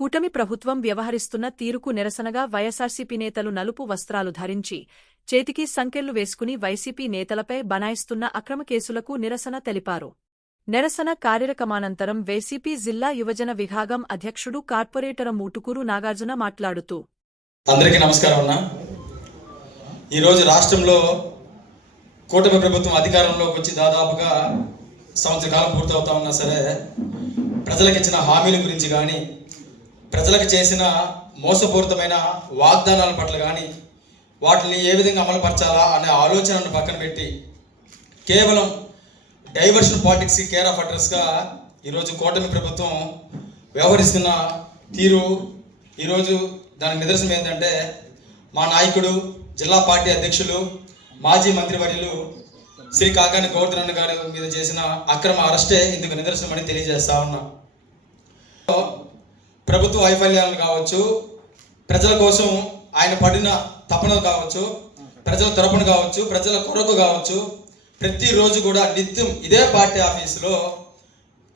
కూటమి ప్రభుత్వం వ్యవహరిస్తున్న తీరుకు నిరసనగా వైఎస్సార్సీపీ నేతలు నలుపు వస్త్రాలు ధరించి చేతికి సంకెళ్ళు వేసుకుని వైసీపీ నేతలపై బనాయిస్తున్న అక్రమ కేసులకు నిరసన తెలిపారు. నిరసన కార్యక్రమానంతరం వైసీపీ జిల్లా యువజన విభాగం అధ్యక్షుడు కార్పొరేటర్ మూటుకూరు నాగార్జున మాట్లాడుతూ అందరికీ నమస్కారం అన్న. ఈరోజు రాష్ట్రంలో కూటమి ప్రభుత్వం అధికారంలోకి వచ్చి దాదాపుగా సంవత్సర కాలం పూర్తవుతా ఉన్నా సరే ప్రజలకు ఇచ్చిన హామీల గురించి కానీ ప్రజలకు చేసిన మోసపూరితమైన వాగ్దానాల పట్ల కానీ వాటిని ఏ విధంగా అమలుపరచాలా అనే ఆలోచనను పక్కన పెట్టి కేవలం డైవర్షన్ పాలిటిక్స్కి కేర్ ఆఫ్ అడ్రస్గా ఈరోజు కూటమి ప్రభుత్వం వ్యవహరిస్తున్న తీరు ఈరోజు దానికి నిదర్శనం ఏంటంటే మా నాయకుడు జిల్లా పార్టీ అధ్యక్షులు మాజీ మంత్రివర్యులు శ్రీ కాకాని గౌతరన్న గారి మీద చేసిన అక్రమ అరెస్టే ఇందుకు నిదర్శనం అని తెలియజేస్తా ఉన్నా. ప్రభుత్వ వైఫల్యాలను కావచ్చు ప్రజల కోసం ఆయన పడిన తపన కావచ్చు ప్రజల తరపున కావచ్చు ప్రజల కొరకు కావచ్చు ప్రతిరోజు కూడా నిత్యం ఇదే పార్టీ ఆఫీసులో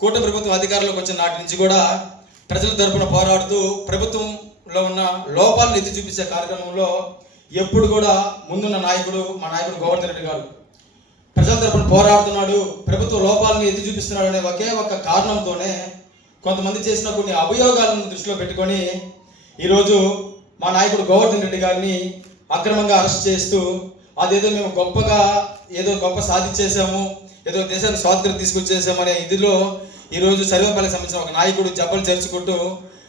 కూటమి ప్రభుత్వం అధికారంలోకి వచ్చిన నాటి నుంచి కూడా ప్రజల తరపున పోరాడుతూ ప్రభుత్వంలో ఉన్న లోపాలను ఎత్తి చూపించే కార్యక్రమంలో ఎప్పుడు కూడా ముందున్న నాయకుడు మా నాయకుడు గోవర్ధన్ రెడ్డి గారు. ప్రజల తరపున పోరాడుతున్నాడు ప్రభుత్వ లోపాలను ఎత్తి చూపిస్తున్నాడు అనే ఒకే ఒక్క కారణంతోనే కొంతమంది చేసిన కొన్ని అభియోగాలను దృష్టిలో పెట్టుకొని ఈరోజు మా నాయకుడు గోవర్ధన్ రెడ్డి గారిని అక్రమంగా అరెస్ట్ చేస్తూ అదేదో మేము గొప్పగా ఏదో గొప్ప సాధించేసాము ఏదో దేశానికి స్వాతంత్రం తీసుకొచ్చేసాము అనే ఇదిలో ఈరోజు సర్వేపల్లికి సంబంధించిన ఒక నాయకుడు జబ్బలు చేర్చుకుంటూ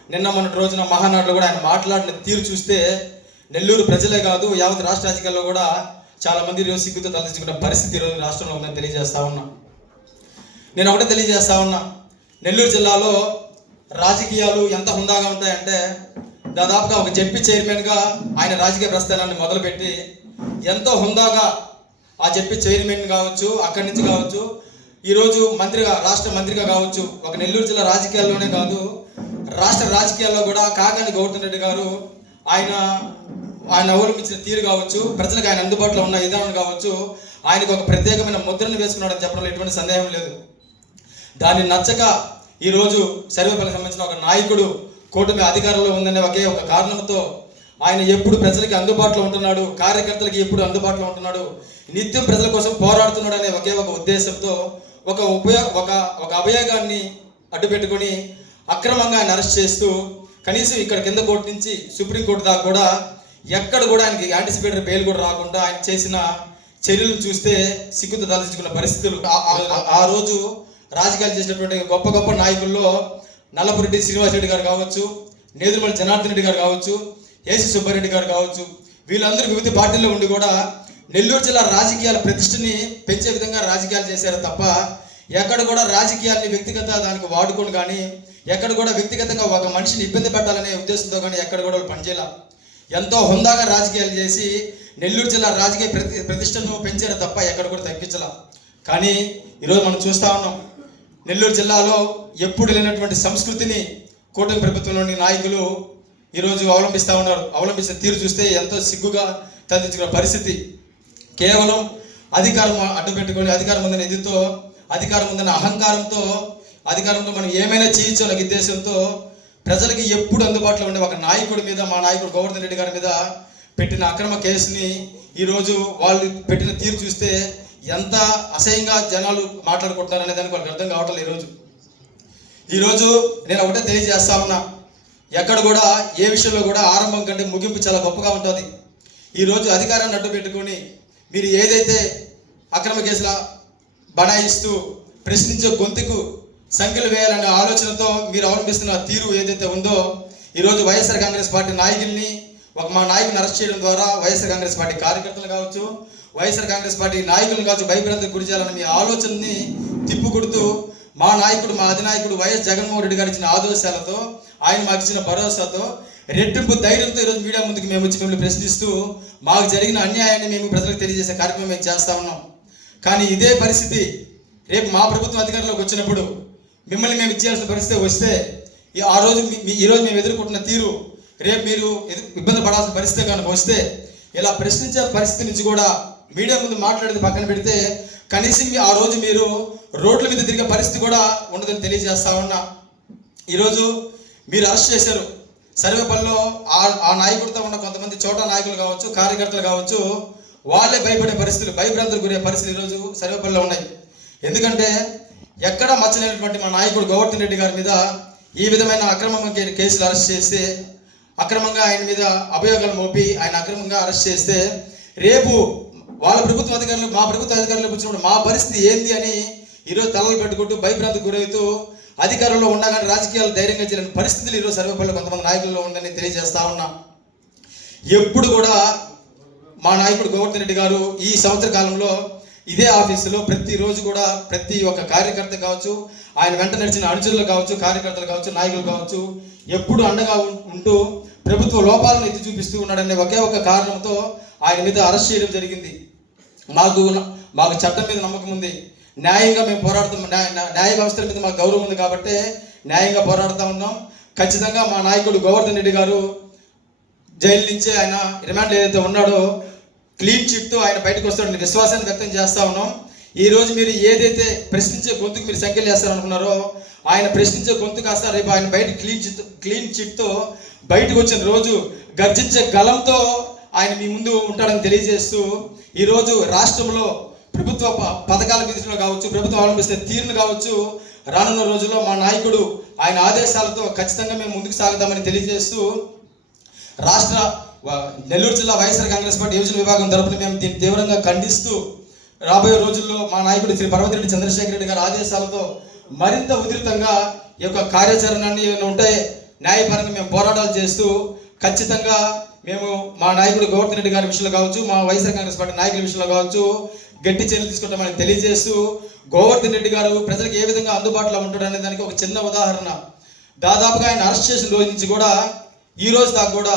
నిన్న మొన్నటి రోజున మహానాడులో కూడా ఆయన మాట్లాడిన తీరు చూస్తే నెల్లూరు ప్రజలే కాదు యావత్ రాష్ట్ర రాజకీయాల్లో కూడా చాలామంది ఈరోజు సిగ్గుతో తలదించుకున్న పరిస్థితి ఈరోజు రాష్ట్రంలో ఉందని తెలియజేస్తా ఉన్నా. నేను ఒకటే తెలియజేస్తా ఉన్నా. నెల్లూరు జిల్లాలో రాజకీయాలు ఎంత హుందాగా ఉంటాయంటే దాదాపుగా ఒక జడ్పీ చైర్మన్గా ఆయన రాజకీయ ప్రస్థానాన్ని మొదలుపెట్టి ఎంతో హుందాగా ఆ జడ్పీ చైర్మన్ కావచ్చు అక్కడి నుంచి కావచ్చు ఈరోజు మంత్రిగా రాష్ట్ర మంత్రిగా కావచ్చు ఒక నెల్లూరు జిల్లా రాజకీయాల్లోనే కాదు రాష్ట్ర రాజకీయాల్లో కూడా కాకాని గౌతమ్ రెడ్డి గారు ఆయన ఆయన అవలంబించిన తీరు కావచ్చు ప్రజలకు ఆయన అందుబాటులో ఉన్న విధానం కావచ్చు ఆయనకు ఒక ప్రత్యేకమైన ముద్రను వేసుకున్నాడని చెప్పడంలో ఎటువంటి సందేహం లేదు. దాన్ని నచ్చక ఈరోజు సర్వేపల్లికి సంబంధించిన ఒక నాయకుడు కూటమి అధికారంలో ఉందనే ఒకే ఒక కారణంతో ఆయన ఎప్పుడు ప్రజలకి అందుబాటులో ఉంటున్నాడు కార్యకర్తలకి ఎప్పుడు అందుబాటులో ఉంటున్నాడు నిత్యం ప్రజల కోసం పోరాడుతున్నాడు అనే ఒకే ఒక ఉద్దేశంతో ఒక ఉపయోగ ఒక ఒక అభయోగాన్ని అడ్డుపెట్టుకొని అక్రమంగా ఆయన అరెస్ట్ చేస్తూ కనీసం ఇక్కడ కింద కోర్టు నుంచి సుప్రీంకోర్టు దాకా కూడా ఎక్కడ కూడా ఆయనకి యాంటిసిపేటర్ బెయిల్ కూడా రాకుండా ఆయన చేసిన చర్యలు చూస్తే సిగ్గుతో తలచుకున్న పరిస్థితులు. ఆ రోజు రాజకీయాలు చేసినటువంటి గొప్ప గొప్ప నాయకుల్లో నల్లపురెడ్డి శ్రీనివాసరెడ్డి గారు కావచ్చు నేదురుమల్లి జనార్దన్ రెడ్డి గారు కావచ్చు ఏసీ సుబ్బారెడ్డి గారు కావచ్చు వీళ్ళందరూ వివిధ పార్టీల్లో ఉండి కూడా నెల్లూరు జిల్లా రాజకీయాల ప్రతిష్టని పెంచే విధంగా రాజకీయాలు చేశారు తప్ప ఎక్కడ కూడా రాజకీయాల్ని వ్యక్తిగత దానికి వాడుకొని కానీ ఎక్కడ కూడా వ్యక్తిగతంగా ఒక మనిషిని ఇబ్బంది పెట్టాలనే ఉద్దేశంతో కానీ ఎక్కడ కూడా పనిచేయాల. ఎంతో హుందాగా రాజకీయాలు చేసి నెల్లూరు జిల్లా రాజకీయ ప్రతి ప్రతిష్టను పెంచారు తప్ప ఎక్కడ కూడా తగ్గించాల. కానీ ఈరోజు మనం చూస్తా ఉన్నాం నెల్లూరు జిల్లాలో ఎప్పుడు లేనటువంటి సంస్కృతిని కూటమి ప్రభుత్వంలోని నాయకులు ఈరోజు అవలంబిస్తూ ఉన్నారు. అవలంబిస్తే తీరు చూస్తే ఎంతో సిగ్గుగా తదించుకున్న పరిస్థితి. కేవలం అధికారం అడ్డుపెట్టుకొని అధికారం ఉందనే ఎదుతో అధికారం ఉందని అహంకారంతో అధికారంలో మనం ఏమైనా చేయొచ్చు ఉద్దేశంతో ప్రజలకి ఎప్పుడు అందుబాటులో ఉండే ఒక నాయకుడి మీద మా నాయకుడు గోవర్ధన్ రెడ్డి గారి మీద పెట్టిన అక్రమ కేసుని ఈరోజు వాళ్ళు పెట్టిన తీరు చూస్తే ఎంత అసహ్యంగా జనాలు మాట్లాడుకుంటున్నారు అనే దానికి వాళ్ళకి అర్థం కావట్లేదు ఈరోజు. ఈరోజు నేను ఒకటే తెలియజేస్తా ఉన్నా ఎక్కడ కూడా ఏ విషయంలో కూడా ఆరంభం కంటే ముగింపు చాలా గొప్పగా ఉంటుంది. ఈరోజు అధికారాన్ని అడ్డు పెట్టుకొని మీరు ఏదైతే అక్రమ కేసుల బనాయిస్తూ ప్రశ్నించే గొంతుకు సంఖ్యలు వేయాలనే ఆలోచనతో మీరు అవలంబిస్తున్న తీరు ఏదైతే ఉందో ఈరోజు వైఎస్ఆర్ కాంగ్రెస్ పార్టీ నాయకుల్ని ఒక మా నాయకుని అరెస్ట్ చేయడం ద్వారా వైఎస్ఆర్ కాంగ్రెస్ పార్టీ కార్యకర్తలు కావచ్చు వైఎస్ఆర్ కాంగ్రెస్ పార్టీ నాయకులను కావచ్చు భయభ్రాంతికి గురి చేయాలని మీ ఆలోచనని తిప్పుకొడుతూ మా నాయకుడు మా అధినాయకుడు వైఎస్ జగన్మోహన్ రెడ్డి గారు ఇచ్చిన ఆదేశాలతో ఆయన మాకు ఇచ్చిన భరోసాతో రెట్టింపు ధైర్యంతో ఈరోజు మీడియా ముందుకు మేము వచ్చి మిమ్మల్ని ప్రశ్నిస్తూ మాకు జరిగిన అన్యాయాన్ని మేము ప్రజలకు తెలియజేసే కార్యక్రమం మేము చేస్తా ఉన్నాం. కానీ ఇదే పరిస్థితి రేపు మా ప్రభుత్వం అధికారంలోకి వచ్చినప్పుడు మిమ్మల్ని మేము ఇచ్చేయాల్సిన పరిస్థితి వస్తే ఈ- ఆ రోజు మీ- మేము ఎదుర్కొంటున్న తీరు రేపు మీరు ఇబ్బంది పడాల్సిన పరిస్థితి కనుక వస్తే ఇలా ప్రశ్నించే పరిస్థితి నుంచి కూడా మీడియా ముందు మాట్లాడేది పక్కన పెడితే కనీసం ఆ రోజు మీరు రోడ్ల మీద తిరిగే పరిస్థితి కూడా ఉండదని తెలియజేస్తా ఉన్నా. ఈరోజు మీరు అరెస్ట్ చేశారు. సర్వేపల్లిలో ఆ ఆ నాయకుడితో ఉన్న కొంతమంది చోట నాయకులు కావచ్చు కార్యకర్తలు కావచ్చు వాళ్ళే భయపడే పరిస్థితులు భయభ్రాంతులు గురే పరిస్థితులు ఈరోజు సర్వేపల్లిలో ఉన్నాయి. ఎందుకంటే ఎక్కడ మచ్చలేనటువంటి మా నాయకుడు గోవర్ధన్ రెడ్డి గారి మీద ఈ విధమైన అక్రమంగా కేసులు అరెస్ట్ చేస్తే అక్రమంగా ఆయన మీద అభియోగాలు మోపి ఆయన అక్రమంగా అరెస్ట్ చేస్తే రేపు వాళ్ళ ప్రభుత్వ అధికారులు మా ప్రభుత్వ అధికారులు వచ్చినప్పుడు మా పరిస్థితి ఏంది అని ఈరోజు తలలు పెట్టుకుంటూ భయభ్రాంతి గురవుతూ అధికారంలో ఉండగానే రాజకీయాలు ధైర్యంగా చేయని పరిస్థితులు ఈరోజు సర్వేపల్లి కొంతమంది నాయకుల్లో ఉందని తెలియజేస్తా ఉన్నా. ఎప్పుడు కూడా మా నాయకుడు గోవర్ధన్ రెడ్డి గారు ఈ సంవత్సర కాలంలో ఇదే ఆఫీసులో ప్రతిరోజు కూడా ప్రతి ఒక్క కార్యకర్త కావచ్చు ఆయన వెంట నడిచిన అనుచరులు కావచ్చు కార్యకర్తలు కావచ్చు నాయకులు కావచ్చు ఎప్పుడు అండగా ఉంటూ ప్రభుత్వ లోపాలను ఎత్తి చూపిస్తూ ఉన్నాడనే ఒకే ఒక కారణంతో ఆయన మీద అరెస్ట్ చేయడం జరిగింది. మాకు మాకు చట్టం మీద నమ్మకం ఉంది. న్యాయంగా మేము పోరాడుతాం న్యాయ వ్యవస్థ వ్యవస్థల మీద మాకు గౌరవం ఉంది కాబట్టి న్యాయంగా పోరాడుతూ ఉన్నాం. ఖచ్చితంగా మా నాయకుడు గోవర్ధన్ రెడ్డి గారు జైలు నుంచి ఆయన రిమాండ్ ఏదైతే ఉన్నాడో క్లీన్ చిట్తో ఆయన బయటకు వస్తాడని విశ్వాసాన్ని వ్యక్తం చేస్తూ ఉన్నాం. ఈ రోజు మీరు ఏదైతే ప్రశ్నించే గొంతుకు మీరు సంఖ్యలు చేస్తారనుకున్నారో ఆయన ప్రశ్నించే గొంతు కాస్త రేపు ఆయన బయట క్లీన్ చిట్ క్లీన్ చిట్తో బయటకు వచ్చిన రోజు గర్జించే గలంతో ఆయన మీ ముందు ఉంటాడని తెలియజేస్తూ ఈరోజు రాష్ట్రంలో ప్రభుత్వ ప- పథకాల విధిలో కావచ్చు ప్రభుత్వం అవలంబిస్తే తీరును కావచ్చు రానున్న రోజుల్లో మా నాయకుడు ఆయన ఆదేశాలతో ఖచ్చితంగా మేము ముందుకు సాగుతామని తెలియజేస్తూ రాష్ట్ర నెల్లూరు జిల్లా వైఎస్ఆర్ కాంగ్రెస్ పార్టీ యోజన విభాగం తరపున మేము దీన్ని తీవ్రంగా ఖండిస్తూ రాబోయే రోజుల్లో మా నాయకుడు శ్రీ పర్వతిరెడ్డి చంద్రశేఖర రెడ్డి గారి ఆదేశాలతో మరింత ఉధృతంగా ఈ యొక్క కార్యాచరణని ఉంటే న్యాయపరంగా మేము పోరాటాలు చేస్తూ ఖచ్చితంగా మేము మా నాయకుడు గోవర్ధన్ రెడ్డి గారి విషయంలో కావచ్చు మా వైఎస్ఆర్ కాంగ్రెస్ పార్టీ నాయకుల విషయంలో కావచ్చు గట్టి చర్యలు తీసుకుంటామని తెలియజేస్తూ గోవర్ధన్ రెడ్డి గారు ప్రజలకు ఏ విధంగా అందుబాటులో ఉంటాడు అనే దానికి ఒక చిన్న ఉదాహరణ. దాదాపుగా ఆయన అరెస్ట్ చేసిన రోజు నుంచి కూడా ఈ రోజు దాకా కూడా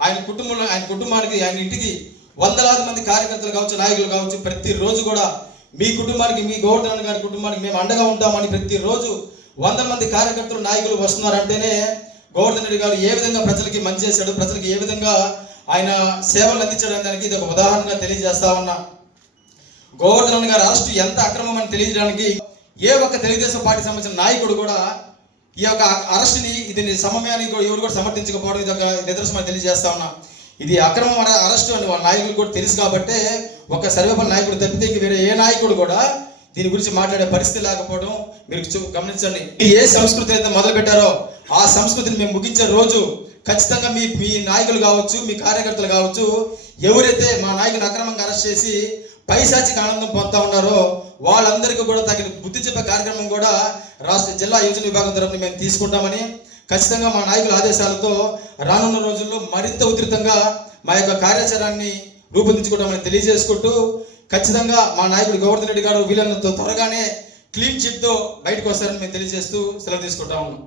ఆయన కుటుంబంలో ఆయన కుటుంబానికి ఆయన ఇంటికి వందలాది మంది కార్యకర్తలు కావచ్చు నాయకులు కావచ్చు ప్రతిరోజు కూడా మీ కుటుంబానికి మీ గోవర్ధన్ గారి కుటుంబానికి మేము అండగా ఉంటామని ప్రతిరోజు వంద మంది కార్యకర్తలు నాయకులు వస్తున్నారంటేనే గోవర్ధన్ రెడ్డి గారు ఏ విధంగా ప్రజలకి మంచి చేశాడు ప్రజలకి ఏ విధంగా ఆయన సేవలు అందించాడు దానికి ఇది ఒక ఉదాహరణగా తెలియజేస్తా ఉన్నా. గోవర్ధన్ గారి అరెస్టు ఎంత అక్రమం అని తెలియజేయడానికి ఏ ఒక్క తెలుగుదేశం పార్టీ సంబంధించిన నాయకుడు కూడా ఈ యొక్క అరెస్ట్ని ఇది సమయానికి కూడా ఎవరు కూడా సమర్థించకపోవడం ఇది ఒక నిదర్శనం తెలియజేస్తా ఉన్నా. ఇది అక్రమం అరెస్ట్ అరెస్టు అని వాళ్ళ నాయకులు కూడా తెలుసు కాబట్టి ఒక సర్వేపల్లి నాయకుడు తప్పితే వేరే ఏ నాయకుడు కూడా దీని గురించి మాట్లాడే పరిస్థితి లేకపోవడం మీరు చూ- గమనించండి. ఏ సంస్కృతి అయితే మొదలు పెట్టారో ఆ సంస్కృతిని మేము ముగించే రోజు ఖచ్చితంగా మీ మీ నాయకులు కావచ్చు మీ కార్యకర్తలు కావచ్చు ఎవరైతే మా నాయకుని అక్రమంగా అరెస్ట్ చేసి పైశాచిక ఆనందం పొందుతా ఉన్నారో వాళ్ళందరికీ కూడా తగిన బుద్ధి చెప్పే కార్యక్రమం కూడా రాష్ట్ర జిల్లా యోజన విభాగం తరఫున మేము తీసుకుంటామని ఖచ్చితంగా మా నాయకుల ఆదేశాలతో రానున్న రోజుల్లో మరింత ఉధృతంగా మా యొక్క కార్యాచరణని రూపొందించుకుంటామని తెలియజేసుకుంటూ ఖచ్చితంగా మా నాయకుడు గోవర్ధన్ రెడ్డి గారు వీలైనంత త్వరగానే క్లీన్ చిట్తో బయటకు వస్తారని మేము తెలియజేస్తూ సెలవు తీసుకుంటా ఉన్నాం.